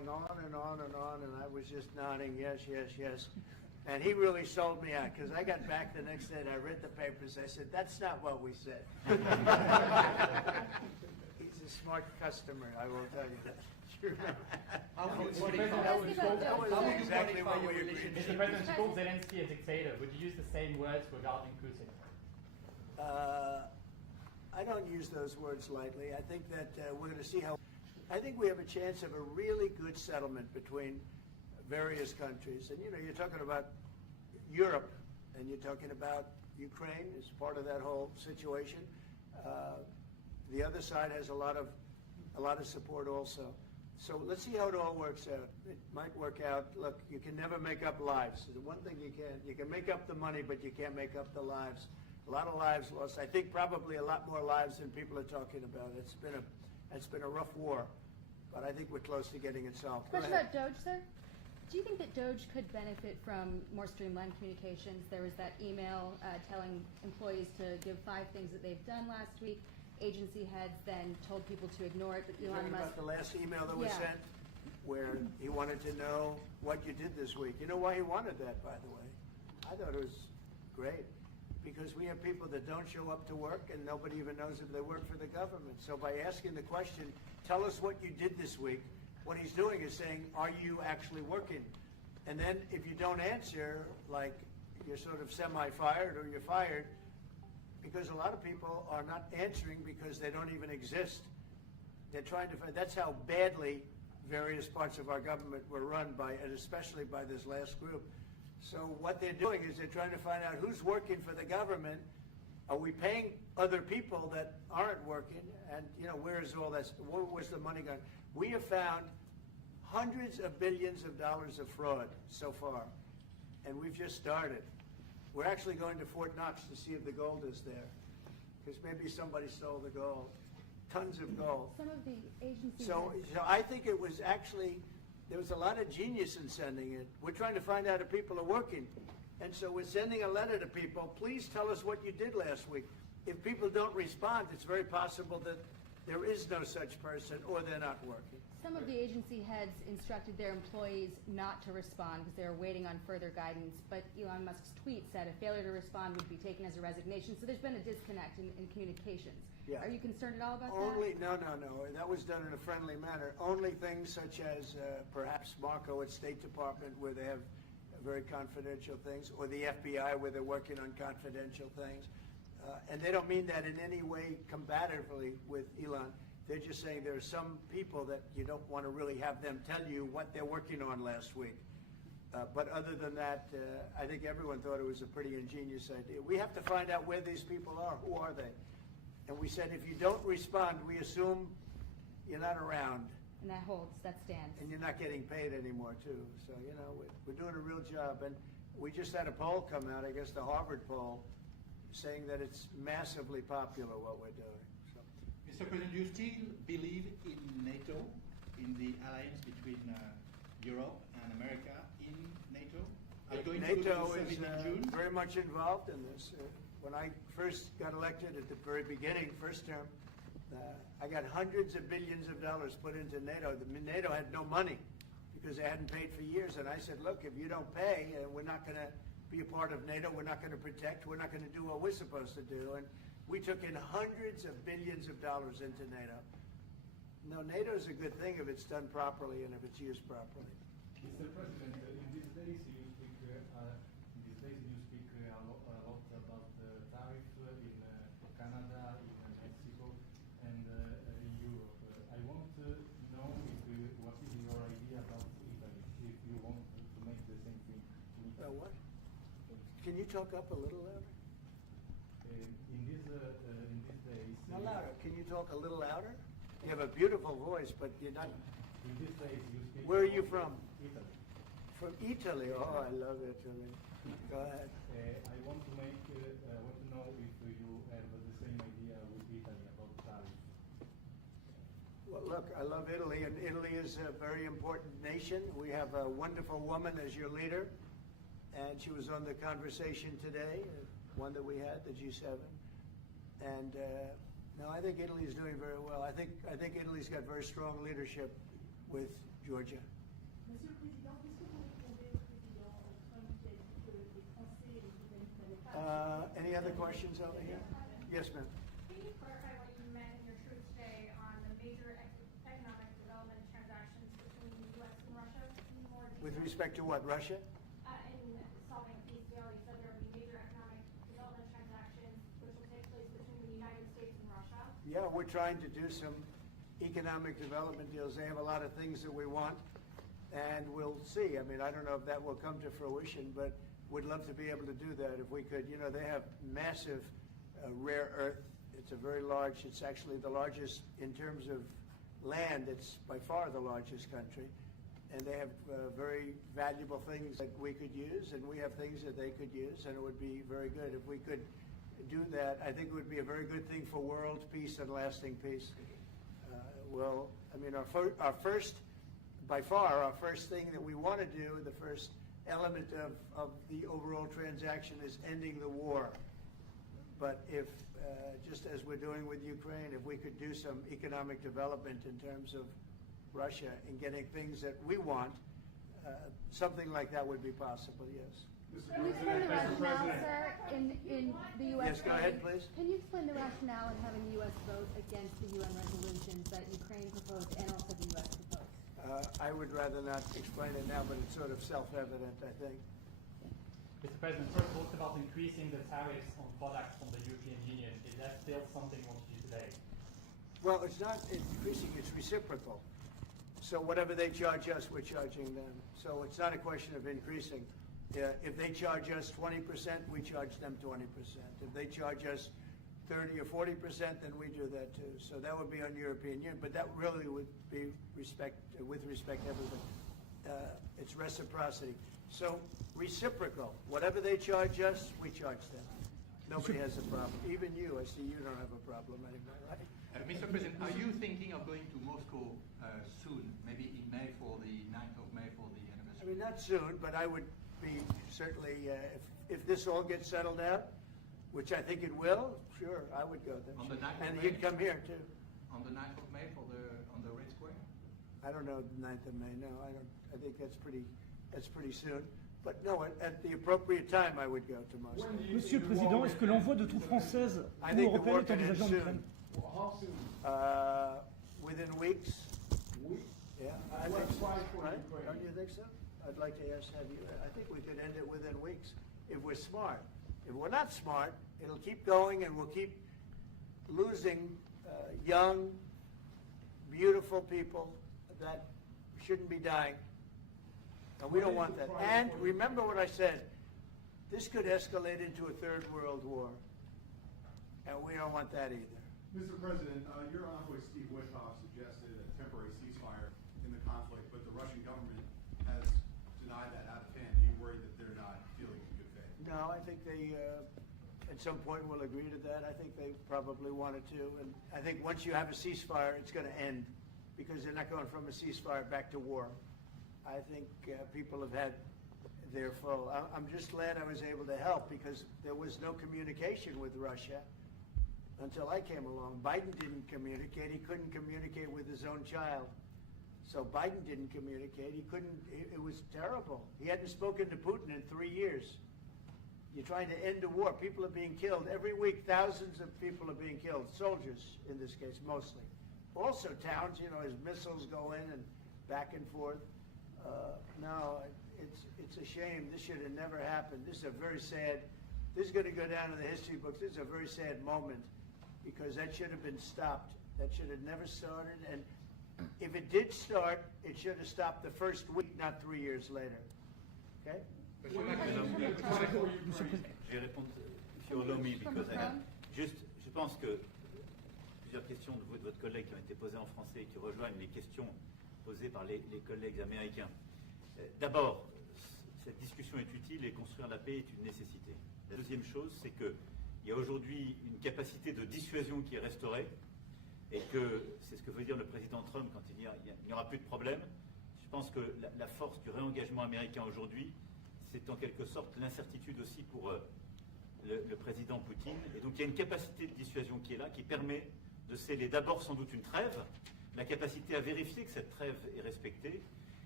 going on and on and on, and I was just nodding, yes, yes, yes. And he really sold me out, because I got back the next day and I read the papers. I said, that's not what we said. He's a smart customer, I will tell you that. How would That was exactly what we agreed Mr. to. President, you called Zelensky a dictator. Would you use the same words regarding Putin? I don't use those words lightly. I think that we're going to see how. I think we have a chance of a really good settlement between various countries. And, you know, you're talking about Europe, and you're talking about Ukraine as part of that whole situation. The other side has a lot of support also. So let's see how it all works out. It might work out. Look, you can never make up lives. The one thing you can make up the money, but you can't make up the lives. A lot of lives lost. I think probably a lot more lives than people are talking about. It's been a rough war, but I think we're close to getting it solved. Question about Doge, sir. Do you think that Doge could benefit from more streamlined communications? There was that email telling employees to give 5 things that they've done last week. Agency heads then told people to ignore it, but Elon Musk. About the last email that was sent, where he wanted to know what you did this week. You know why he wanted that, by the way? I thought it was great. Because we have people that don't show up to work and nobody even knows if they work for the government. So by asking the question, tell us what you did this week, what he's doing is saying, are you actually working? And then if you don't answer, like you're sort of semi-fired or you're fired, because a lot of people are not answering because they don't even exist. They're trying to find, that's how badly various parts of our government were run by, and especially by this last group. So what they're doing is they're trying to find out who's working for the government. Are we paying other people that aren't working? And, you know, where is all that? Where's the money going? We have found hundreds of billions of dollars of fraud so far, and we've just started. We're actually going to Fort Knox to see if the gold is there, because maybe somebody stole the gold. Tons of gold. Some of the agencies. So I think it was actually. There was a lot of genius in sending it. We're trying to find out if people are working. And so we're sending a letter to people, please tell us what you did last week. If people don't respond, it's very possible that there is no such person or they're not working. Some of the agency heads instructed their employees not to respond because they were waiting on further guidance. But Elon Musk's tweet said a failure to respond would be taken as a resignation. So there's been a disconnect in communications. Yeah. Are you concerned at all about Only, that? No. That was done in a friendly manner. Only things such as perhaps Marco at State Department where they have very confidential things, or the FBI where they're working on confidential things. And they don't mean that in any way combatively with Elon. They're just saying there are some people that you don't want to really have them tell you what they're working on last week. But other than that, I think everyone thought it was a pretty ingenious idea. We have to find out where these people are. Who are they? And we said, if you don't respond, we assume you're not around. And that holds, that stands. And you're not getting paid anymore, too. So, you know, we're doing a real job. And we just had a poll come out, I guess the Harvard poll, saying that it's massively popular what we're doing. So. Mr. President, do you still believe in NATO, in the alliance between Europe and America in NATO? Are you going to go NATO to the is summit in June? very much involved in this. When I first got elected at the very beginning, first term, I got hundreds of billions of dollars put into NATO. NATO had no money because they hadn't paid for years. And I said, look, if you don't pay, we're not going to be a part of NATO. We're not going to protect. We're not going to do what we're supposed to do. And we took in hundreds of billions of dollars into NATO. No, NATO is a good thing if it's done properly and if it's used properly. Mr. President, in these days you speak a lot about tariff in Canada, in Mexico, and in Europe. I want to know what is your idea about Italy, if you want to make the same thing. What? Can you talk up a little louder? In these days. No, louder. Can you talk a little louder? You have a beautiful voice, but you're not. In these days you speak. Where are you from? Italy. From Italy. Oh, I love Italy. Go ahead. I want to know if you have the same idea with Italy about tariffs. Well, look, I love Italy, and Italy is a very important nation. We have a wonderful woman as your leader, and she was on the conversation today, one that we had, the G7. And no, I think Italy is doing very well. I think Italy's got very strong leadership with Georgia. Monsieur le Président, qu'est-ce que vous répondez au président Trump qui a dit que les Français et les Britanniques n'avaient pas... Any other questions over here? Yes, ma'am. Can you clarify what you meant in your truth today on the major economic development transactions between the U.S. and Russia? In more detail? With respect to what, Russia? In solving a peace deal, you said there will be major economic development transactions which will take place between the United States and Russia. Yeah, we're trying to do some economic development deals. They have a lot of things that we want, and we'll see. I mean, I don't know if that will come to fruition, but we'd love to be able to do that if we could. You know, they have massive rare earth. It's a very large, it's actually the largest in terms of land. It's by far the largest country. And they have very valuable things that we could use, and we have things that they could use, and it would be very good if we could do that. I think it would be a very good thing for world peace and lasting peace. Well, I mean, our first, by far, our first thing that we want to do, the first element of the overall transaction is ending the war. But if, just as we're doing with Ukraine, if we could do some economic development in terms of Russia and getting things that we want, something like that would be possible, yes. Can you explain the rationale, sir, in the U.S. Yes, go ahead, please. Can you explain the rationale in having the U.S. vote against the UN resolutions that Ukraine proposed and also the U.S. proposed? I would rather not explain it now, but it's sort of self-evident, I think. Mr. President, first talked about increasing the tariffs on products from the European Union. Is that still something you want to do today? Well, it's not increasing, it's reciprocal. So whatever they charge us, we're charging them. So it's not a question of increasing. If they charge us 20%, we charge them 20%. If they charge us 30 or 40%, then we do that too. So that would be on European Union, but that really would be with respect to everything. It's reciprocity. So reciprocal. Whatever they charge us, we charge them. Nobody has a problem. Even you, I see you don't have a problem anymore, right? Mr. President, are you thinking of going to Moscow soon, maybe in May for the 9th of May for the I anniversary? mean, not soon, but I would be certainly, if this all gets settled out, which I think it will, sure, I would go there. On the 9th of And May? you'd come here too. On the 9th of May for on the Red Square? I don't know the 9th of May, no, I don't, I think that's pretty soon. But no, at the appropriate time, I would go to Moscow. Monsieur le Président, est-ce que l'envoi de troupes françaises I ou think the war européennes est can end envisageable en soon. Ukraine? How soon? Within weeks, Weeks? yeah. I think What's so, right for right? Ukraine? Don't you think so? I'd like to have you, I think we could end it within weeks if we're smart. If we're not smart, it'll keep going and we'll keep losing young, beautiful people that shouldn't be dying. And we don't want that. And remember what I said, this could escalate into a third world war. And we don't want that either. Mr. President, your envoy Steve Witkoff suggested a temporary ceasefire in the conflict, but the Russian government has denied that out of hand. Are you worried that they're not dealing in good faith? No, I think they, at some point, will agree to that. I think they probably wanted to. And I think once you have a ceasefire, it's going to end because they're not going from a ceasefire back to war. I think people have had their full. I'm just glad I was able to help because there was no communication with Russia until I came along. Biden didn't communicate. He couldn't communicate with his own child. So Biden didn't communicate. He couldn't. It was terrible. He hadn't spoken to Putin in 3 years. You're trying to end a war. People are being killed. Every week, thousands of people are being killed. Soldiers, in this case, mostly. Also towns, you know, as missiles go in and back and forth. No, it's a shame. This should have never happened. This is a very sad, this is going to go down in the history books. This is a very sad moment because that should have been stopped. That should have never started. And if it did start, it should have stopped the first week, not 3 years later. Okay? Je vais répondre, if you allow me, because I have just, je pense que plusieurs questions de votre collègue qui ont été posées en français et qui rejoignent les questions posées par les collègues américains. D'abord, cette discussion est utile et construire la paix est une nécessité. La deuxième chose, c'est qu'il y a aujourd'hui une capacité de dissuasion qui est restaurée et que c'est ce que veut dire le président Trump quand il dit il n'y aura plus de problème. Je pense que la force du réengagement américain aujourd'hui, c'est en quelque sorte l'incertitude aussi pour le président Poutine. Et donc il y a une capacité de dissuasion qui est là, qui permet de sceller d'abord sans doute une trêve, la capacité à vérifier que cette trêve est respectée,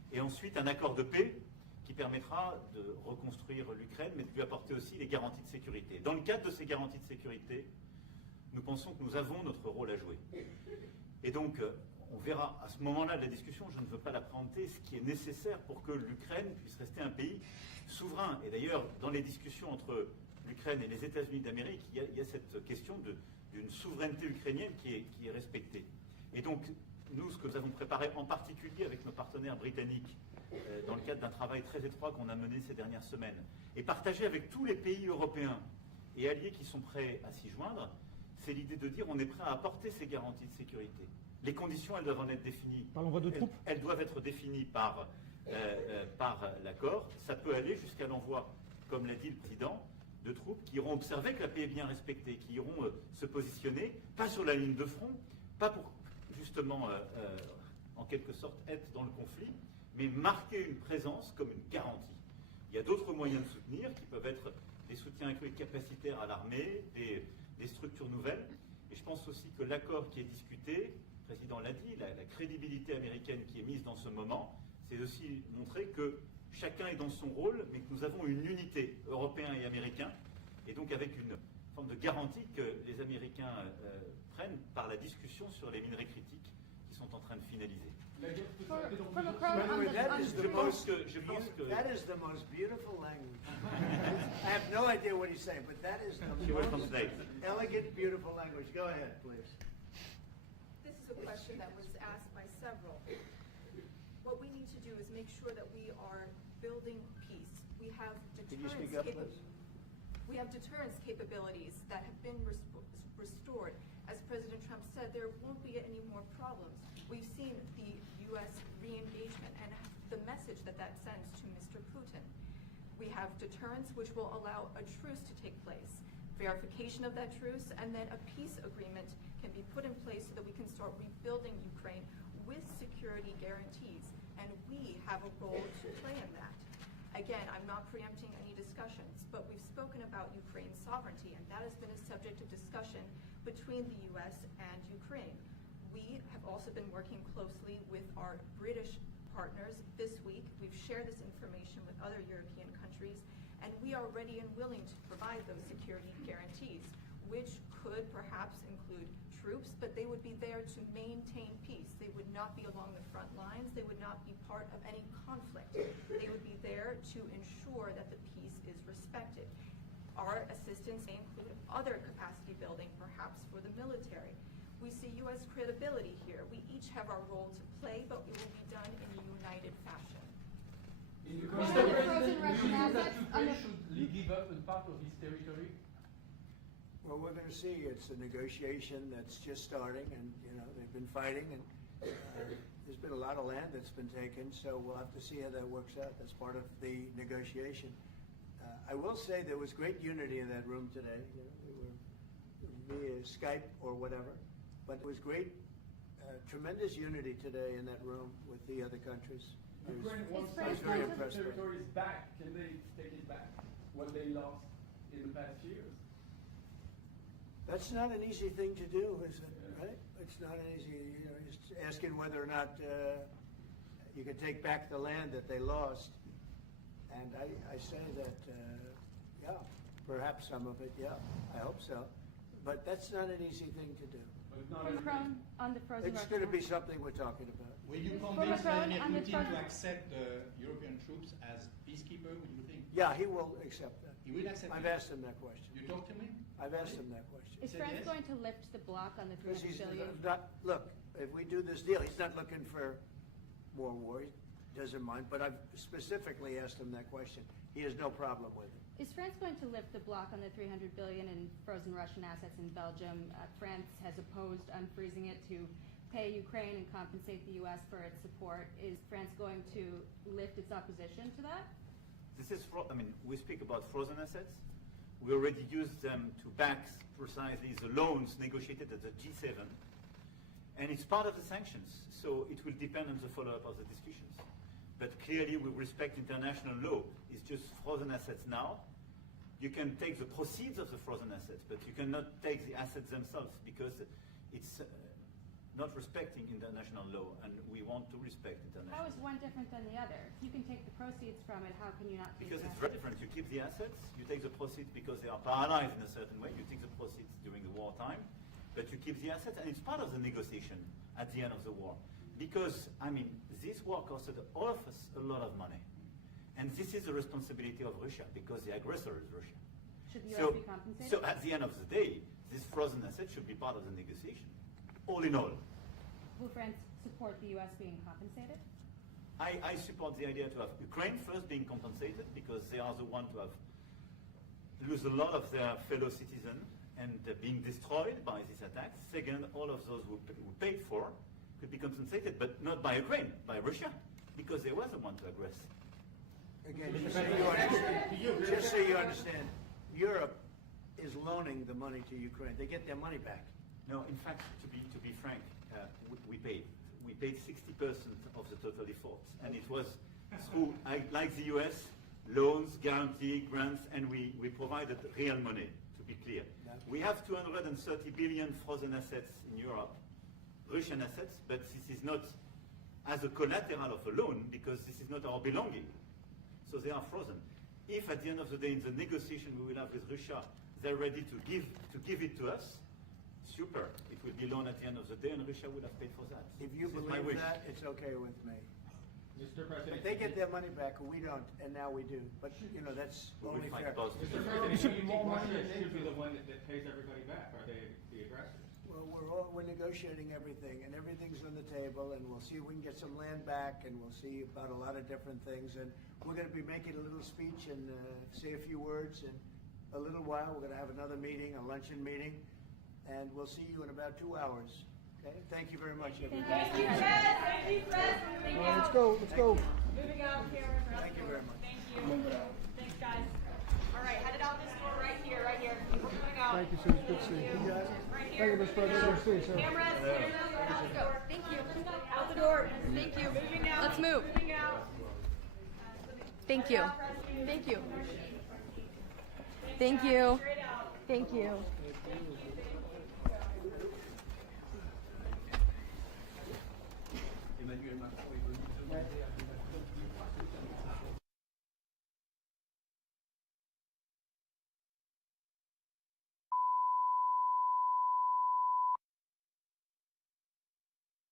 Et ensuite, un accord de paix qui permettra de reconstruire l'Ukraine, mais de lui apporter aussi les garanties de sécurité. Dans le cadre de ces garanties de sécurité, nous pensons que nous avons notre rôle à jouer. Et donc, on verra à ce moment-là de la discussion, je ne veux pas la préempter, ce qui est nécessaire pour que l'Ukraine puisse rester un pays souverain. Et d'ailleurs, dans les discussions entre l'Ukraine et les États-Unis d'Amérique, il y a cette question d'une souveraineté ukrainienne qui est respectée. Et donc, nous, ce que nous avons préparé en particulier avec nos partenaires britanniques, dans le cadre d'un travail très étroit qu'on a mené ces dernières semaines, et partagé avec tous les pays européens et alliés qui sont prêts à s'y joindre, c'est l'idée de dire on est prêt à apporter ces garanties de sécurité. Les conditions, elles doivent en être définies. Par l'envoi de troupes. Elles doivent être définies par l'accord. Ça peut aller jusqu'à l'envoi, comme l'a dit le président, de troupes qui iront observer que la paix est bien respectée, qui iront se positionner, pas sur la ligne de front, pas pour justement, en quelque sorte, être dans le conflit, mais marquer une présence comme une garantie. Il y a d'autres moyens de soutenir qui peuvent être des soutiens capacitaires à l'armée, des structures nouvelles. Et je pense aussi que l'accord qui est discuté, le président l'a dit, la crédibilité américaine qui est mise dans ce moment, c'est aussi montrer que chacun est dans son rôle, mais que nous avons une unité, Européens et Américains, et donc avec une forme de garantie que les Américains prennent par la discussion sur les minerais critiques qui sont en train de finaliser. For Macron, By the way, that is the most beautiful language. I have no idea what he's saying, but that is the most elegant, beautiful language. Go ahead, please. This is a question that was asked by several. What we need to do is make sure that we are building peace. We have Can you speak up, please? We have deterrence capabilities that have been restored. As President Trump said, there won't be any more problems. We've seen the U.S. re-engagement and the message that sends to Mr. Putin. We have deterrence, which will allow a truce to take place, verification of that truce, and then a peace agreement can be put in place so that we can start rebuilding Ukraine with security guarantees. And we have a role to play in that. Again, I'm not preempting any discussions, but we've spoken about Ukraine's sovereignty, and that has been a subject of discussion between the U.S. and Ukraine. We have also been working closely with our British partners this week. We've shared this information with other European countries, and we are ready and willing to provide those security guarantees, which could perhaps include troops, but they would be there to maintain peace. They would not be along the front lines. They would not be part of any conflict. They would be there to ensure that the peace is respected. Our assistance may include other capacity building, perhaps for the military. We see U.S. credibility here. We each have our role to play, but it will be done in a united fashion. Mr. President, do you think that Ukraine should give up a part of its territory? Well, we're going to see. It's a negotiation that's just starting, and they've been fighting, and there's been a lot of land that's been taken. So we'll have to see how that works out. That's part of the negotiation. I will say there was great unity in that room today. We were via Skype or whatever, but it was great, tremendous unity today in that room with the other countries. Ukraine wants very impressed. territories back. Can they take it back? What they lost in the past years? That's not an easy thing to do, is it? Right? It's not an easy. Just asking whether or not you can take back the land that they lost. And I say that, yeah, perhaps some of it, yeah, I hope so. But that's not an easy thing to do. Macron on the frozen It's Russian going to be asset. something we're talking about. Will you For convince Macron, Vladimir on the Putin to front- accept the European troops as peacekeeper, would you think? Yeah, he will accept that. He will accept I've it? asked him that question. You talked to him? I've asked him that question. Is Said France yes? going to lift the block on the Because 300 he's billion? not, look, if we do this deal, he's not looking for more war. He doesn't mind. But I've specifically asked him that question. He has no problem with it. Is France going to lift the block on the 300 billion in frozen Russian assets in Belgium? France has opposed unfreezing it to pay Ukraine and compensate the U.S. for its support. Is France going to lift its opposition to that? This is, we speak about frozen assets. We already used them to back precisely the loans negotiated at the G7. And it's part of the sanctions, so it will depend on the follow-up of the discussions. But clearly we respect international law. It's just frozen assets now. You can take the proceeds of the frozen assets, but you cannot take the assets themselves because it's not respecting international law, and we want to respect international How law. is one different than the other? If you can take the proceeds from it, how can you not take Because the it's very assets? different. You keep the assets, you take the proceeds because they are paralyzed in a certain way. You take the proceeds during the wartime, but you keep the assets, and it's part of the negotiation at the end of the war. Because, I mean, this war costed all of us a lot of money. And this is the responsibility of Russia, because the aggressor is Russia. Should the U.S. be compensated? So at the end of the day, this frozen asset should be part of the negotiation, all in all. Will France support the U.S. being compensated? I support the idea to have Ukraine first being compensated, because they are the one to have lose a lot of their fellow citizens and being destroyed by these attacks. Second, all of those who paid for could be compensated, but not by Ukraine, by Russia, because they were the one to aggress. Again, just so you understand, Europe is loaning the money to Ukraine. They get their money back. No, in fact, to be frank, we paid. We paid 60% of the total efforts, and it was through, like the US, loans, guarantee, grants, and we provided real money, to be clear. We have 230 billion frozen assets in Europe, Russian assets, but this is not as a collateral of a loan, because this is not our belonging. So they are frozen. If at the end of the day, in the negotiation we will have with Russia, they're ready to give it to us, super. It will be loan at the end of the day, and Russia would have paid for that. If you This is my believe wish. that, it's okay with me. Mr. President, But they get their money back, and we don't, and now we do. But, you know, that's We will only fight fair. about it. Mr. President, you think Russia should be the one that pays everybody back, or the aggressors? Well, we're negotiating everything, and everything's on the table, and we'll see if we can get some land back, and we'll see about a lot of different things. And we're going to be making a little speech and say a few words. In a little while, we're going to have another meeting, a luncheon meeting, and we'll see you in about 2 hours. Okay? Thank you very much, everybody. Thank you, Fred. Thank you, Fred. Moving out. Let's go, let's go. Moving out, Cameron. Thank you very much. Thank you. Thanks, guys. All right, headed out this door right here, right here. We're moving out. Thank you, sir. Good to see you. You guys? Right here. Thank you, Mr. President. Good to see you, sir. Cameras, out the door. Thank you. Out the door. Thank you. Moving out. Let's move. Moving out. Thank you. Thank you. Thank you. Straight out. Thank you. Emmanuel Macron est venu demander à